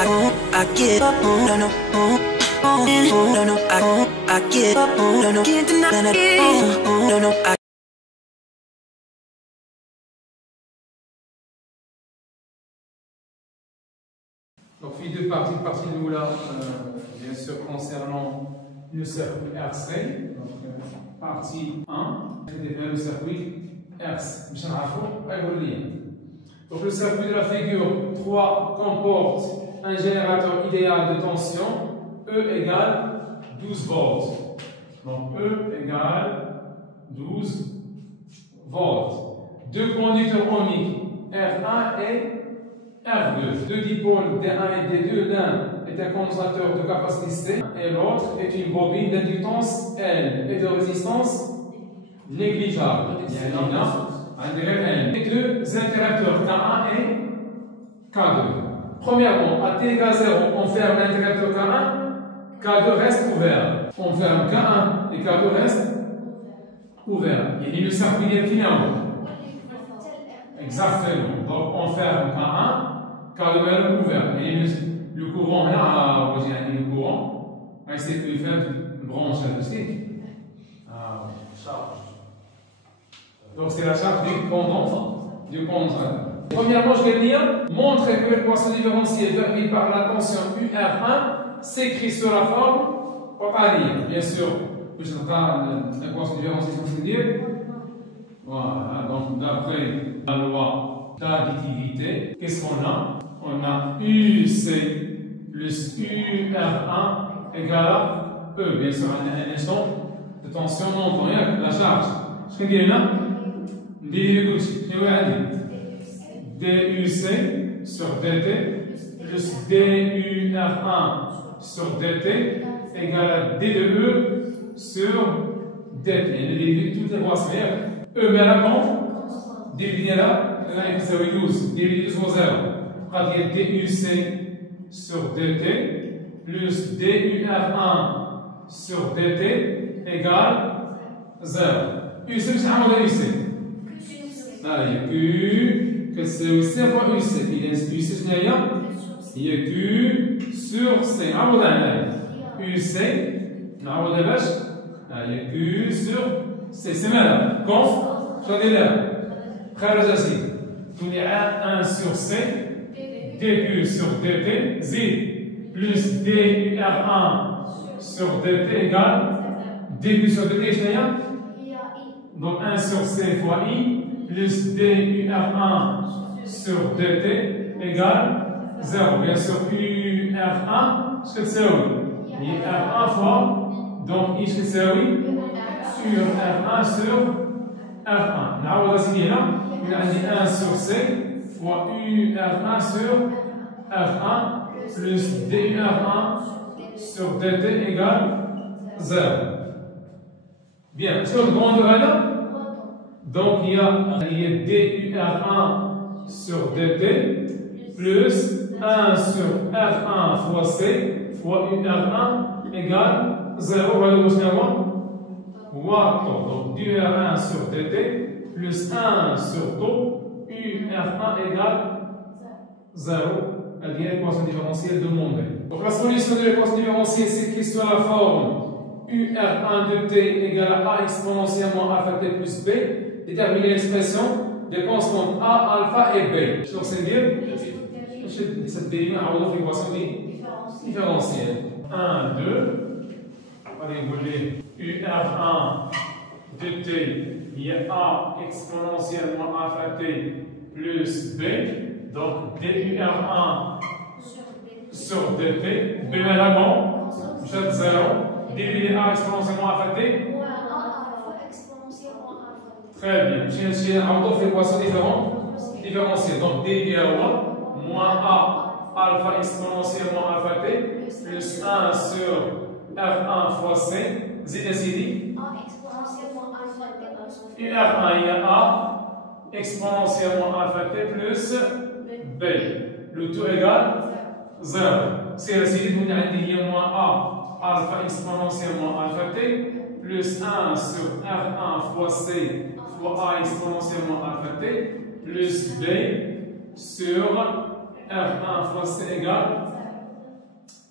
I give up, no, no, no, no, I give up, no, no, can't deny it, no, no, Donc, il y a deux parties. Partie nous là, bien sûr, concernant le circuit RC. Donc, partie 1, c'est le circuit RC. Donc, le circuit de la figure 3 comporte un générateur idéal de tension E égale 12 volts. Donc, E égale 12 volts. Deux conducteurs ohmiques, R1 et R2. Deux dipôles D1 et D2, l'un est un condensateur de capacité C et l'autre est une bobine d'inductance L et de résistance négligeable. Il y en a un L. Les deux interrupteurs K1 et K2. Premièrement, à T égale 0, on ferme l'interrupteur K1, K2 reste ouvert. On ferme K1 et K2 reste ouvert. Il y a le circuit infini en haut. Exactement. Donc on ferme K1, K2 est ouvert. Et le courant là, le courant, c'est que faire une branche élastique. Charge. Donc c'est la charge du condensateur. Premièrement, je vais dire, montrer que l'équation différentielle déterminée par la tension UR1 s'écrit sur la forme potentielle. Bien sûr, je vais l'équation différentielle, c'est dire. Voilà, donc d'après la loi d'additivité, qu'est-ce qu'on a? On a UC plus UR1 égale à E. Bien sûr, un instant de tension non pour rien, la charge. Je vais dire là, DUC sur DT plus DUR1 sur DT égale à D de E sur DT. Et toutes les voies sphères. E mais là bon, divisé là, ça fait 12, divisé 12 par 0. On va dire DUC sur DT plus DUR1 sur DT égale 0. UC, c'est un UC. Là, il y a Q, que c'est UC fois UC. Il y a UC, il y a Q sur C. UC, il y a Q sur C. C'est mal. Quand je dis là, خارج assis. Il y a 1 sur C, DQ sur DT, Z plus DUR1 sur DT égale DQ sur DT, je n'ai donc 1 sur C fois I plus DUR1 sur DT égale 0. Bien sûr, UR1, ce que c'est oui. Il y a R1 fois, donc I, ce que c'est oui, sur R1 sur R1. Now, on va signer là. Il a dit 1 sur C fois UR1 sur R1 plus DUR1 sur DT égale 0. Bien, sur le grand là, donc il y a DUR1 sur DT plus 1 sur R1 fois C fois UR1 égale 0. Voilà le donc DUR1 sur DT plus 1 sur taux UR1 égale 0. Elle vient l'équation différentielle demandée. Donc la solution de l'équation différentielle s'écrit sur la forme UR1 de T égale à A exponentiellement alpha T plus B. Déterminer l'expression des constantes A, alpha et B. Je vais dire, cette dérivée à l'équation différentielle. 1, 2, on va dérouler UR1 de T, il y a A exponentiellement alpha T plus B. Donc DUR1 sur DT, B est là bon, jette 0. Diviser A exponentiellement alpha T. Très bien. J'ai un l'équation différentielle. Donc D égale à moins A alpha exponentiellement alpha T plus 1 sur R1 fois C. Z décidé. UR1 il y a A exponentiellement alpha T plus B. Le tout égale 0. C'est décidé, vous avez moins A alpha exponentiellement alpha T plus 1 sur R1 fois C fois A exponentiellement alpha T plus B sur R1 fois C égale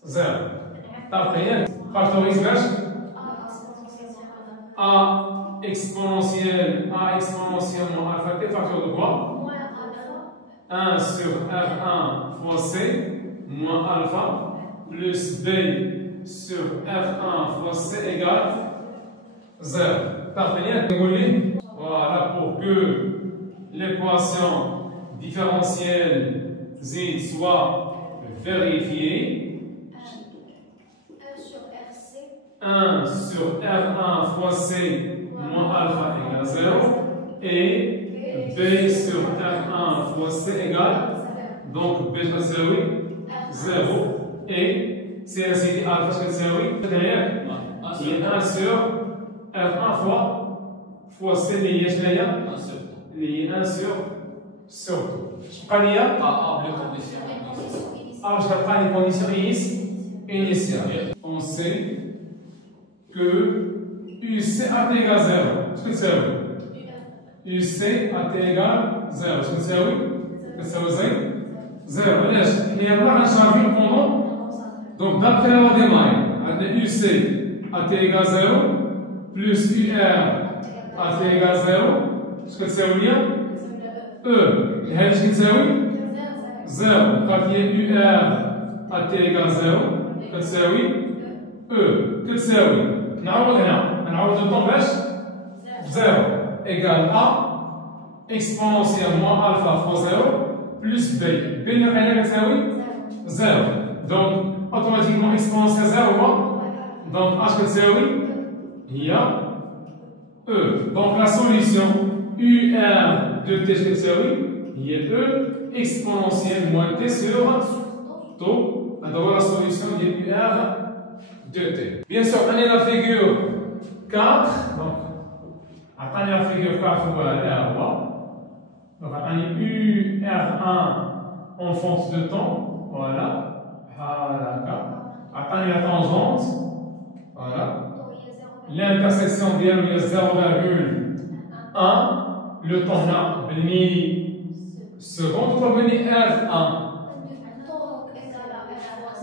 0. Après, factorise vers A exponentielle moins alpha t, facteur de quoi? 1 sur R1 fois C moins alpha plus B sur R1 fois C égale 0. Parfait. Voilà, pour que l'équation différentielle Z soit vérifiée. 1 sur R1 fois C moins alpha égale 0 et B sur R1 fois C égale, donc B sur 0 et C ainsi dit alpha sur 0 derrière il y a 1 sur R1 fois C lié à 1 sur je prends les conditions initiales. On sait que UC AT égale 0. Est-ce que c'est oui? UC AT égale 0. Est-ce que c'est oui? Est-ce que c'est 0? Il y a un chargé pendant. Donc, d'après la démarre, UC AT égale 0 plus UR AT égale 0. Est-ce que c'est oui? E. Est-ce que c'est oui? 0. Quand il y a UR AT égale 0. Est-ce que c'est oui? E. Est-ce que c'est oui? نعوض هنا نعوض الضم باش 0 égale A exponentielle moins alpha fois 0 plus B. B اللي لقينا كتساوي 0. Donc automatiquement exponentielle 0 donc H كتساوي هي E. Donc la solution UR de T كتساوي هي E exponentielle moins T sur taux. Donc la solution de UR de T. Bien sûr, on a la figure 4. Donc, on a la figure 4 voilà, R3. Donc, on a UR1 en fonction de temps. Voilà. On a la tangente. Voilà. L'intersection d'elle, il y a 0,1. Le temps là, le milliseconde. On va venir R1.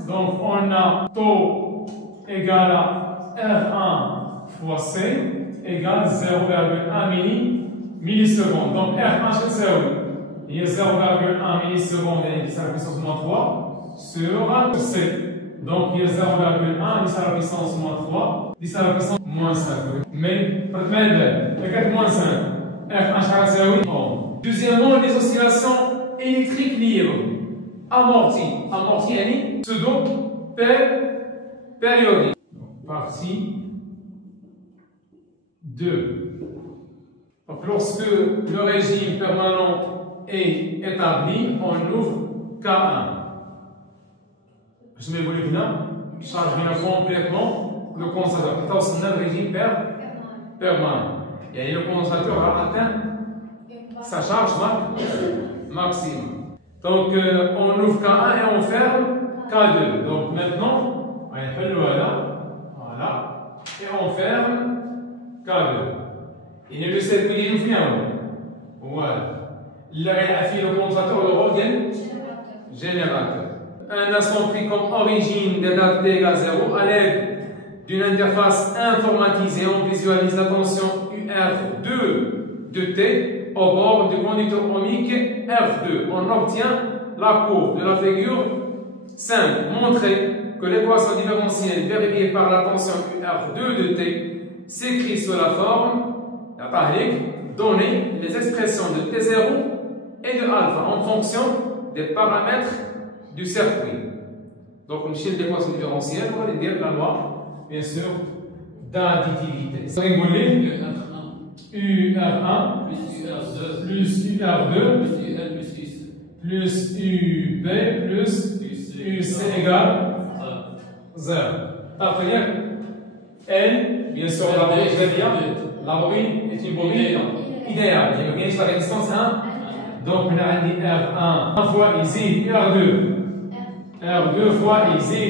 Donc, on a taux égale à R1 fois C égale 0,1 milliseconde. Donc R1 c'est oui. Il y a 0,1 milliseconde et c'est la puissance moins 3 sur C. Donc il y a 0,1 10 à la puissance moins 3, 10 à la puissance moins 5. Mais, peut-être moins 5. R1 c'est oui. Deuxièmement, les oscillations électriques libres. Amorties. Amorties, périodique. Partie 2. Donc, lorsque le régime permanent est établi, on ouvre K1. Je vais vous le dire, charge complètement le condensateur. C'est un régime permanent. Et le condensateur a atteint sa charge maximum. Donc, on ouvre K1 et on ferme K2. Donc, maintenant, on fait le voilà, et on ferme K2. Il y a le circuit qui est voilà. Il a fait le condensateur le rôle générateur. Un instant pris comme origine de date T égale 0 à l'aide d'une interface informatisée, on visualise la tension UR2 de T au bord du conducteur ohmique R2. On obtient la courbe de la figure 5. Montrer que l'équation différentielle vérifiée par la tension UR2 de T s'écrit sous la forme donner les expressions de T0 et de alpha en fonction des paramètres du circuit. Donc, on cherche l'équation différentielle, on va dire la loi, bien sûr, d'additivité. Ça va UR1 plus UR2 plus UB plus UC égale 0. Parfait. L, bien sûr, la bobine est une bobine idéale. Il y a la résistance 1. Donc, on a dit R1 fois ici, R2 fois ici,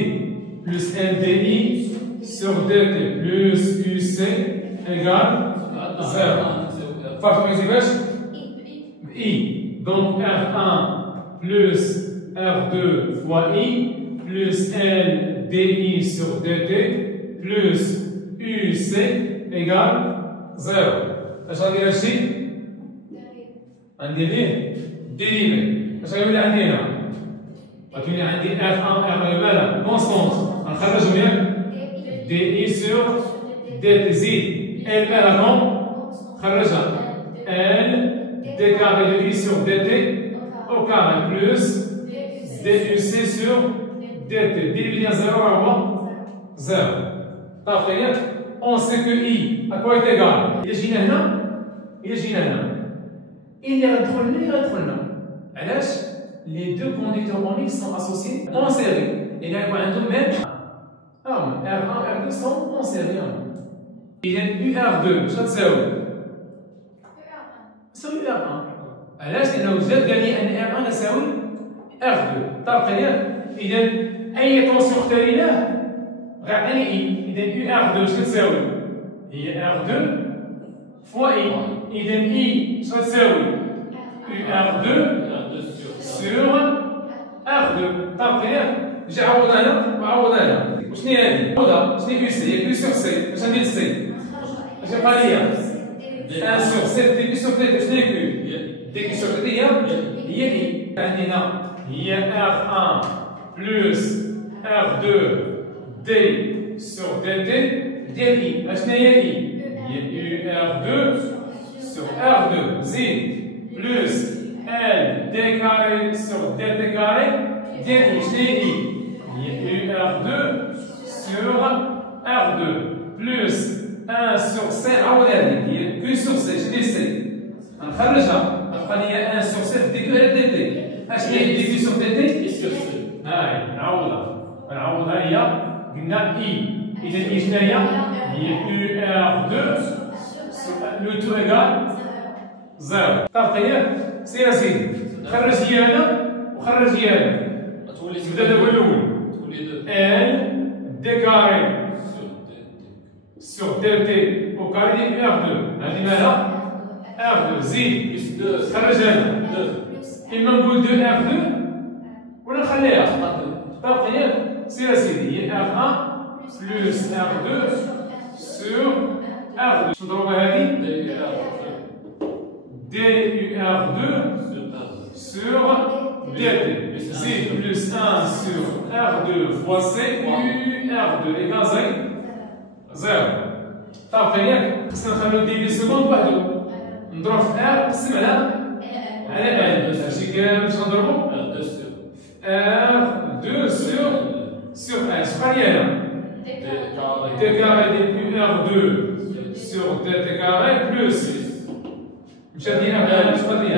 plus LDI sur DT plus UC égale 0. Factorisez I. Donc, R1 plus R2 fois I plus L dI sur dt plus UC égale 0. اش غادي ندير هادشي؟ غندير ليه ديريفي. اش غيولي عندي هنا؟ غتولي عندي R1 R مالها كونستونت غنخرجو ياك دي سور دي زيد L مالها كون خرجها L دي كاري دو I sur dt au carré plus DUC sur dt. Dérivé de 0 هو 0. طاف ياك on sait que I à quoi est égal. إلا جينا هنا إلا غتدخل لنا إلا غتدخل لنا. علاش؟ les deux conducteurs en X sont associés en série. Et là, il y a un même R1 R2 sont en série. Il y a UR2, ça c'est où? C'est UR1. علاش؟ لأنه جاب قال لي أن R1 يساوي R2. طبقا إذا أي تونسيون اختاريناه غيعطيني إي. إذا UR2 شنو تساوي؟ هي R2 فوا إي. إذا إي شنو تساوي؟ UR2 sur R2. طبقا نجي عوض هنا وعوض هنا. وشنو هي هذه؟ عوضها شنو هي UC؟ هي Q sur C. اش ندير C؟ اش يبقى ليا؟ 1 sur 7 dQ sur dt. شنو هي Q؟ dQ sur dt هي I. عندي هنا هي R1 plus R2 d sur dt ديال I. اشنو هي I؟ هي UR2 sur R2 زيد plus L d carré sur dt carré ديال I. شنو هي I؟ هي UR2 sur R2 plus 1 sur C. عوض هذيك هي Q sur C. شنو هي C؟ غنخرجها غتبقى لي 1 sur C دي كيو على دي تي. اشنو هي دي كيو سور دي تي؟ اي سور سي. هاي نعوضها هي قلنا اي. اذا اي شنو هي؟ هي UR2 لو تو ايكال 0. طابقه ياك؟ سير اسيدي خرج هي هنا وخرج هي هنا. تبدا دابا الاول L دي كاري سور دي تي او كاري ديال UR2. هذه مالها؟ R2 زيد خرج هنا إما نقول 2 R2 ولا نخليها طبقا ياك؟ سير اسيدي هي R1 plus R2 sur R2. شنو نضربها هذه؟ DUR2 sur dt زيد plus 1 sur R2 fois C UR2 égale 0. طبقا ياك؟ خصنا نخليو ديفي سكوند وحدو نضرب في R نقسم على L. هادشي كامل باش نضربو R2 sur L. شحال هي هنا؟ d carré de UR2 sur dt carré plus مشات هي R1 شحال هي؟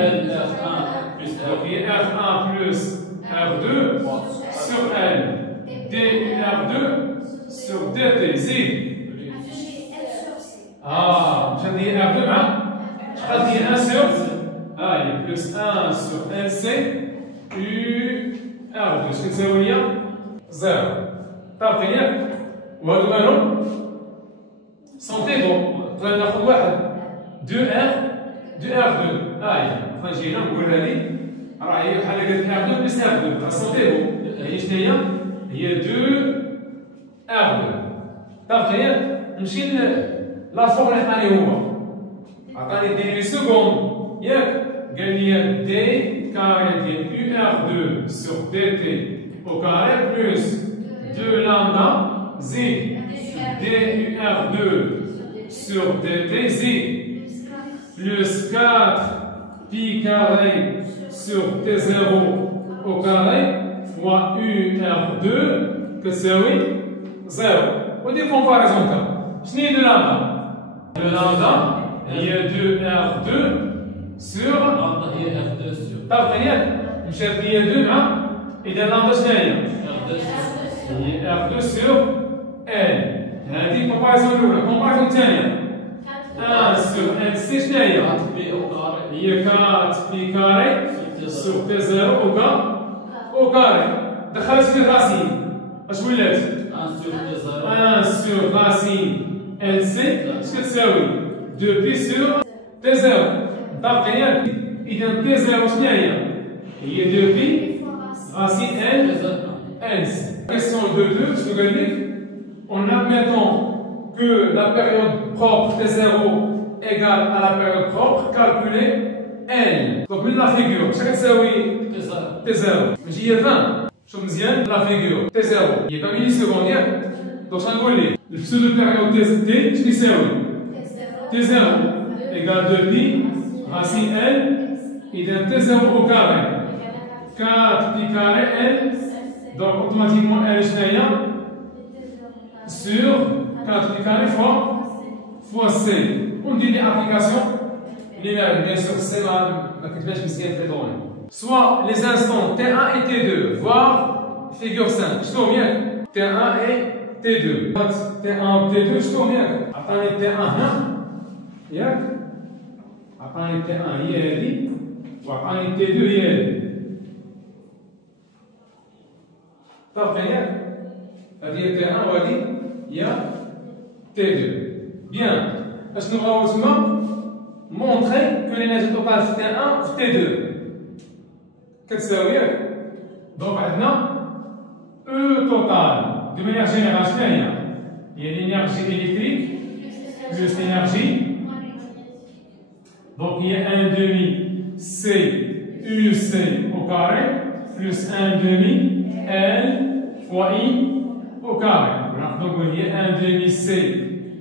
donc هي R1 plus R2 sur L DUR2 sur dt زيد مشات هي R2 مع شحال هي 1 sur هاي plus 1 sur LC UR2 شنو تساوي ليا؟ 0. طابقا ياك؟ وهادو مالهم؟ سونتيغون. بغينا ناخد واحد 2R 2R2. هاي غنجي هنا نقول هادي راه هي بحال قالت R2 بلس R2 راه سونتيغون. هي شنو هي؟ هي 2R2. طابقا ياك؟ نمشي لا فورم اللي عطاني هو عطاني ديري سكوند ياك؟ قال لي d carré ديال UR2 sur dt au carré plus 2 lambda زيد DUR2 sur dt زيد plus 4 pi carré sur T0 au carré fois UR2 كتساوي 0. ودي كومباريزون كا شنو هي 2 لامدا؟ 2 لامدا هي 2R2 sur هي R2 sur طابقا ياك؟ مشات هي 2 مع إذا لامدا شنو هي؟ هي R2 sur L. هذه كومباريزون الأولى. كومباريزون الثانية 1 sur LC شنو هي؟ هي 4 بي كاري sur T0 au carré. دخلت في الراسين اش ولات؟ 1 sur racine LC اش كتساوي؟ 2 بي sur T0. طابقا ياك؟ إذا T0 شنو هي؟ هي 2 بي racine NC. Question 2.2, je vous dis, en admettant que la période propre T0 égale à la période propre, calculez N. Donc, من la figure, شحال تساوي T0 ماشي هي 20. شوف مزيان la figure T0 هي 20 ملي سكوند ياك. Donc, شغنقول لك البسودو période T شنو يساوي؟ T0 égale 2pi racine N. إذا T0 au carré 4 pi carré N. Donc, automatiquement N شناهي sur 4 pi carré fois C. On dit les applications linéaires, bien sûr, c'est ma calculation très drôle. Soit les instants T1 et T2, voire figure 5. Je tourne bien. T1 et T2. T1 ou T2, je tourne bien. Après T1, yak. Après T1, يالي. وعطاني T2 يالي. طبقا ياك. هذه T1 وهذه هي T2. Bien. Est-ce que nous allons montrer que l'énergie totale c'est T1 ou T2? Qu'est-ce que ça veut dire? Donc maintenant, E total, de manière générale, il y a l'énergie électrique plus l'énergie. Donc il y a 1 demi C UC au carré plus 1 demi L fois I au carré. Donc il y a 1 demi C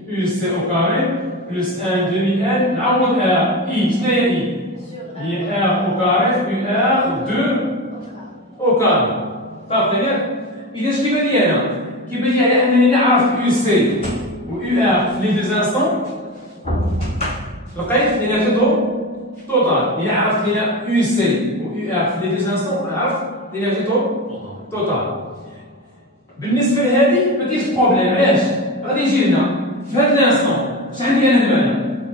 UC au carré plus 1 demi L, نعوض R, I, شنو هي I؟ هي R au carré plus R 2 au carré. طابق ياك؟ إذا اش كيبان لي أنا؟ كيبان لي على أنني نعرف UC و UR في لي دو انستون لقيت لينيرجي توتال. إلا عرفت لينا UC و UR في لي دو انستون نعرف لينيرجي توتال. بالنسبة لهذه ما كاينش بروبليم، علاش؟ غادي يجي لنا في هذا الانستون. شحال عندي انا دابا؟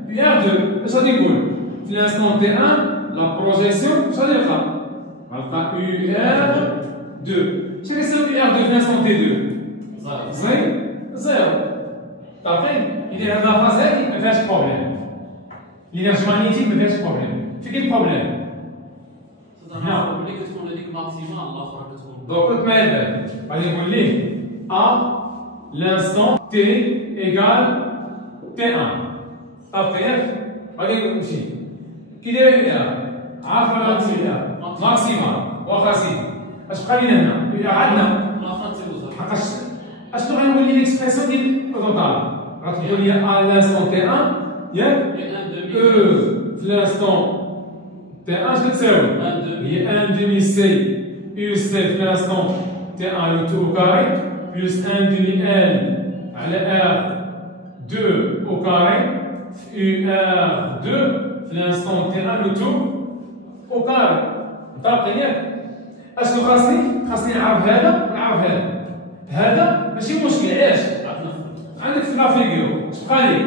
UR2 اش غادي يقول؟ في الانستون T1 لا بروجيكسيون اش غادي يلقى؟ غنلقى UR2. شحال كيساوي UR2 في الانستون T2؟ زيرو. طابقين؟ إذا هاد لافاز هادي ما فيهاش بروبليم. لينيرجي ماغنيتيك ما فيهاش بروبليم. في كاين بروبليم؟ ملي كتكون هذيك ماكسيمال الاخرى كتكون. دونك كنت معايا دابا غادي نقول ليه A l'instant T égale T1. طابق ياك؟ غادي نمشي. كي داير UR؟ عارف ولا UR؟ ماكسيمال. واخا سيدي. اش بقى لينا هنا؟ UR عندنا. حقاش اشنو غنقول لي ليكسبرسيون ديال توتال؟ غتقول لي A l'instant T1 ياك؟ E في l'instant T1 شنو تساوي؟ هي 1 demi C UC في l'instant T1 le tout au carré plus 1 demi L على R2 au carré UR2 في l'instant T1 le tout au carré. مطابقين ياك؟ اشنو خاصني نعرف هذا ونعرف هذا. هذا ماشي مشكل، علاش؟ عندك في لا فيغور اش بقى لي؟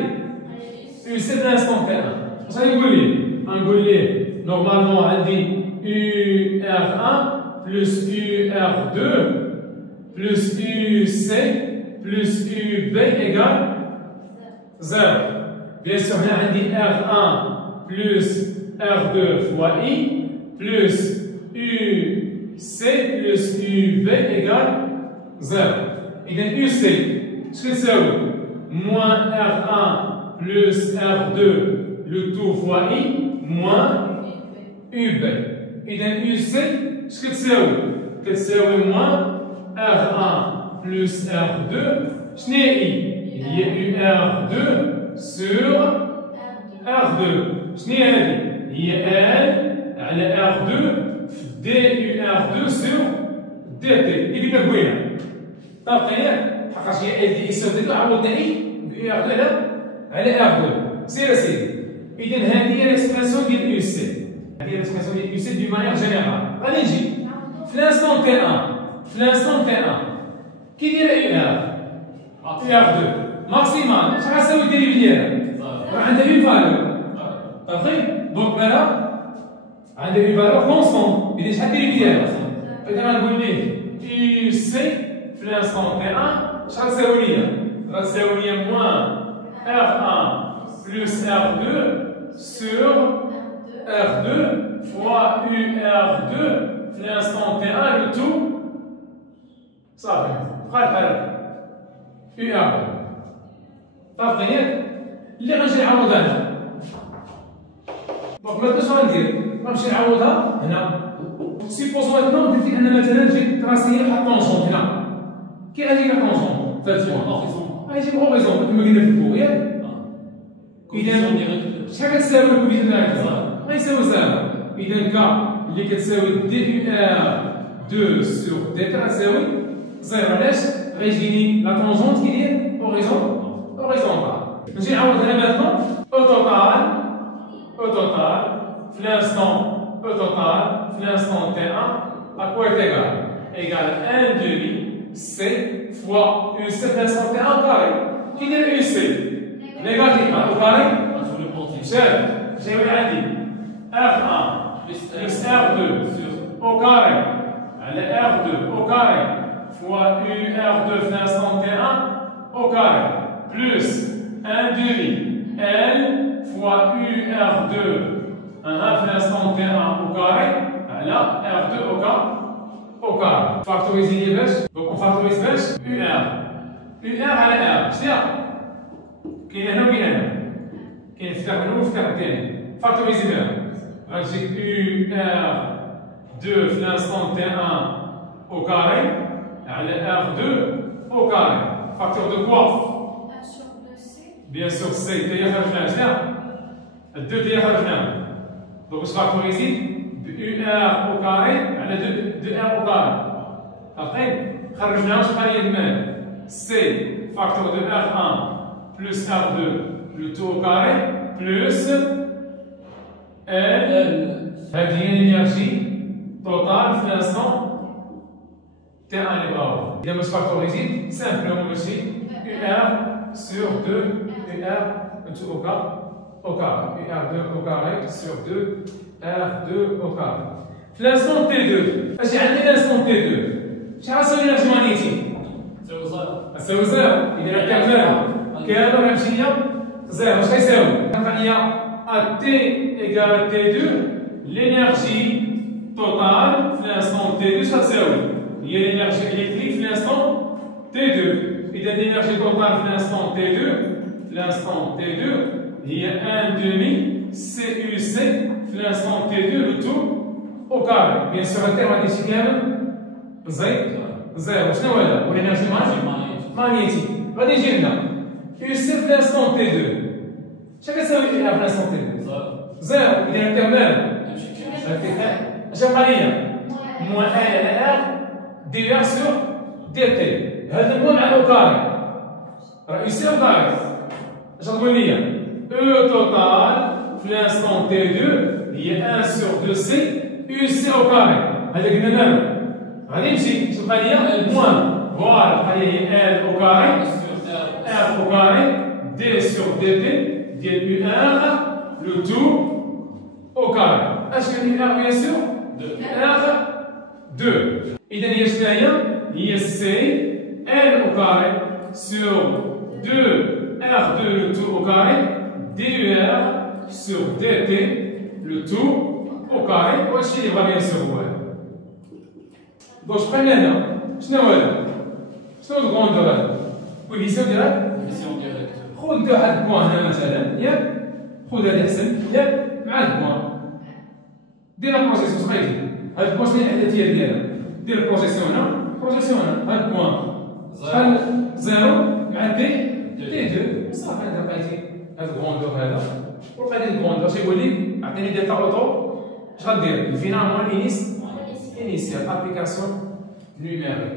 UC في l'instant T1. اش غادي نقول ليه؟ غنقول ليه نورمالمون عندي UR1 plus UR2 plus UC plus UB égale 0. Bien sûr, là, on dit R1 plus R2 fois I plus UC plus UB égale 0. Et donc UC, ce que c'est moins R1 plus R2 le tout fois I moins UB. Et donc UC, ce que c'est moins R1 plus R2, ce n'est I. Il y a UR2 sur R2. Ce n'est I. Il y a L على R2 DUR2 sur DT. اللي كنا قوينا. طابقين ياك؟ حقاش هي ال دي يساوي ديك عوضنا I بUR2 على R2. سير اسيدي. إذا هذه هي ليكسبرسيون ديال UC. هذه هي ليكسبرسيون ديال UC دو مانيير جينيرال. غادي نجي في l'instant T1. في l'instant T1 كي داير UR2 ماكسيمال شحال غتساوي الديريف ديالها؟ عندها اون فالور. صافي دونك مالا عندها اون فالور كونستون. اذا شحال الديريف ديالها؟ اذا غنقول ليه UC في l'instant T1 شحال غتساوي ليا؟ غتساوي ليا موان R1 plus R2 sur R2 fois UR2 في l'instant T1 le tout صافي بقى بحال يو ار صافي ياك اللي غنمشي نعوضها هنا دونك مثلا شنو غندير غنمشي نعوضها هنا سيبوز ماتنون قلت لك ان مثلا جيت تراسي واحد طونجون هنا كي غادي لا طونجون غنجيب هوريزون كما قلنا في الكور ياك اذا شحال كتساوي الكوفيزيون ديالها غيساوي زيرو اذا كا اللي كتساوي دي يو ار 2 سور ديتا غتساوي زيرو علاش غيجيني لا طونجونت كيدير هوريزونتال نجي نعوض هنا ماتنون او توتال في l'instant au total, في l'instant T1, à quoi est égal? Égal 1 demi C fois UC في l'instant T1 carré. Qui dit UC? Négatif, au carré? Chef, j'ai eu un dit R1 plus R2 au carré. Allez, R2 au carré fois UR2 في l'instant T1 au carré. Plus 1 demi L fois UR2 في l'instant T1 au carré, là, R2 au carré. Factoriser les bêches, donc on factorise bêche, UR. UR على R, شنو كاين هنا وكاين هنا. كاين فتح هنا وفتح ثاني. Factoriser بها. غتجي UR2 في l'instant T1 au carré, على R2 au carré. Facteur de quoi? 1 sur 2C. Bien sûr, C, تاهي خرجناها, شنو 2 تاهي خرجناها. Donc, je factorise UR au carré على 2R au carré. Après, خرجنا واش بقى لي المال C facteur de R1 plus R2 le tout au carré plus L هذه هي l'énergie totale في l'instant T1 اللي بغاوها. إذا باش فاكتوريزي سامبلومون ماشي UR sur 2 UR le tout au carré, UR2 au carré sur 2, R2 au carré. L'instant T2, j'ai عندي l'instant T2. شحال غتساوي l'énergie magnétique؟ غتساوي زيرو، إذا كان كامل غنمشي ليا زيرو، واش غيساوي؟ كنعطي ليا A T égale T2, l'énergie totale في l'instant T2 شحال غتساوي؟ هي l'énergie électrique في l'instant T2. إذا l'énergie totale في l'instant T2, il y a 1 demi CUC في l'instant T2 le tout au carré. Bien sûr, le terme magnétique est 0. شنو هو هذا؟ هو l'énergie magnétique. غادي يجي لنا UC في l'instant T2. شحال كتساوي في l'instant T2؟ 0. إذا التمام اش بقى ليا؟ موان A على R دي R sur DT. هذا الموان على au carré. راه UC au carré. اش غتقول ليا؟ E total, في l'instant T2, il y a 1 sur 2C, UC au carré. هذا قلنا نعمل. غادي نمشي شوف بقى ليا موان فوالا بقى ليا L au carré, R au carré, D sur DT, ديال UR, le tout au carré. اش كاين R bien sûr؟ R 2. إذا هي شنو هي؟ C, L au carré sur 2 R2 le tout au carré. DUR sur DT, le tout au carré, voici les va bien sûr. Donc je prends là, شنو هو هذا؟ شنو الكوندور هذا؟ كوفيسيون ديريكت. خذ هذا البوان هنا مثلا، ياك؟ خذ هذا احسن، ياك؟ مع هذا البوان. دير البروجيكسيون صغير. هذا البوان شنو الاحداثيات ديالها؟ دير البروجيكسيون هنا، بروجيكسيون هنا، هذا البوان. شحال؟ زيرو مع تي 2 صافي هذا بقيتي. هذا الكوندور هذا وغادي الكوندور تيقول لك عطيني ديتا اوتو اش غدير؟ الفينال مون انيسيال ابليكاسيون نيميريك.